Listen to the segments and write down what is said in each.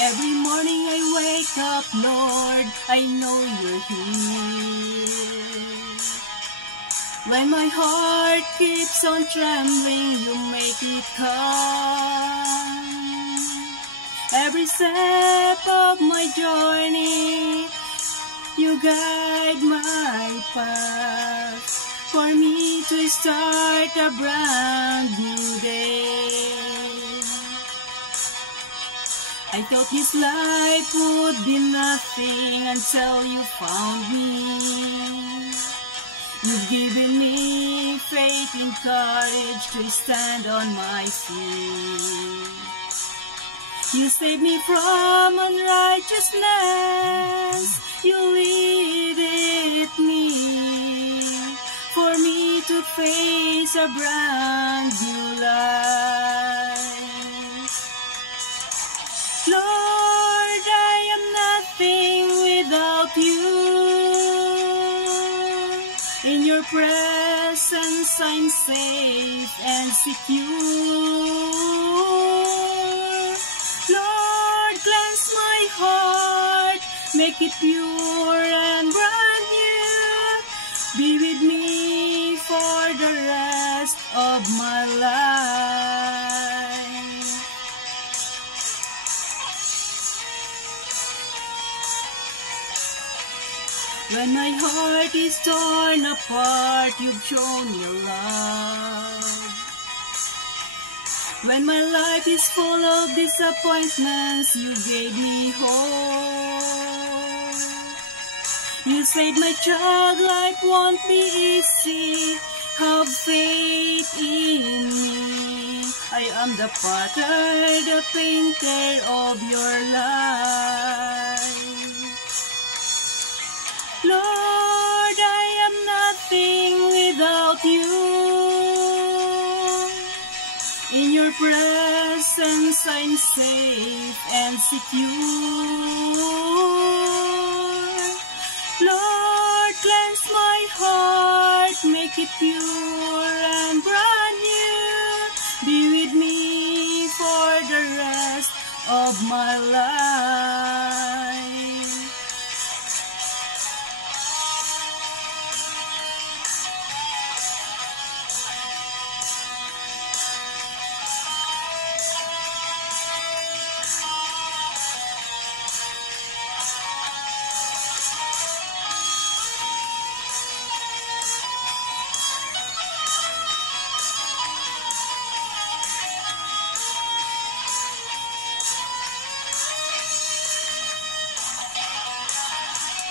Every morning I wake up, Lord, I know you're here. When my heart keeps on trembling, you make it calm. Every step of my journey, you guide my path, for me to start a brand new day. I thought this life would be nothing until you found me. You've given me faith and courage to stand on my feet. You saved me from unrighteousness. You leaded me for me to face a brand new life. Lord, I am nothing without you. In your presence I'm safe and secure. Lord, cleanse my heart, make it pure and brand new. Be with me for the rest of my life. When my heart is torn apart, you've shown your love. When my life is full of disappointments, you gave me hope. You said my child, life won't be easy. Have faith in me. I am the potter, the painter of your life. Lord, I am nothing without you. In your presence I'm safe and secure. Lord, cleanse my heart, make it pure and brand new. Be with me for the rest of my life.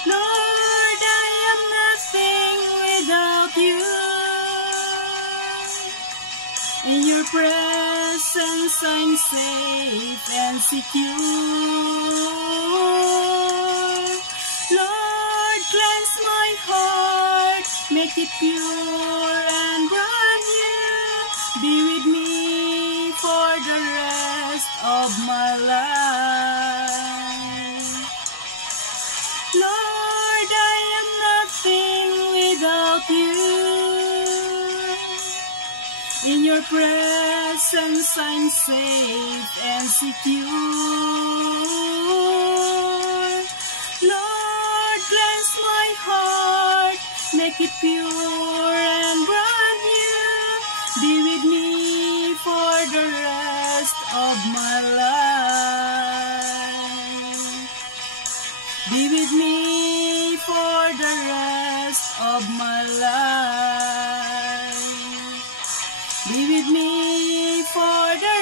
Lord, I am nothing without you. In your presence I'm safe and secure. Lord, cleanse my heart, make it pure and brand new. Be with me for the rest of my life. Lord, I am nothing without you. In your presence I'm safe and secure. Lord, cleanse my heart, make it pure and brand new. Be with me for the rest of my life. Be with me for the rest of my life. Be with me for the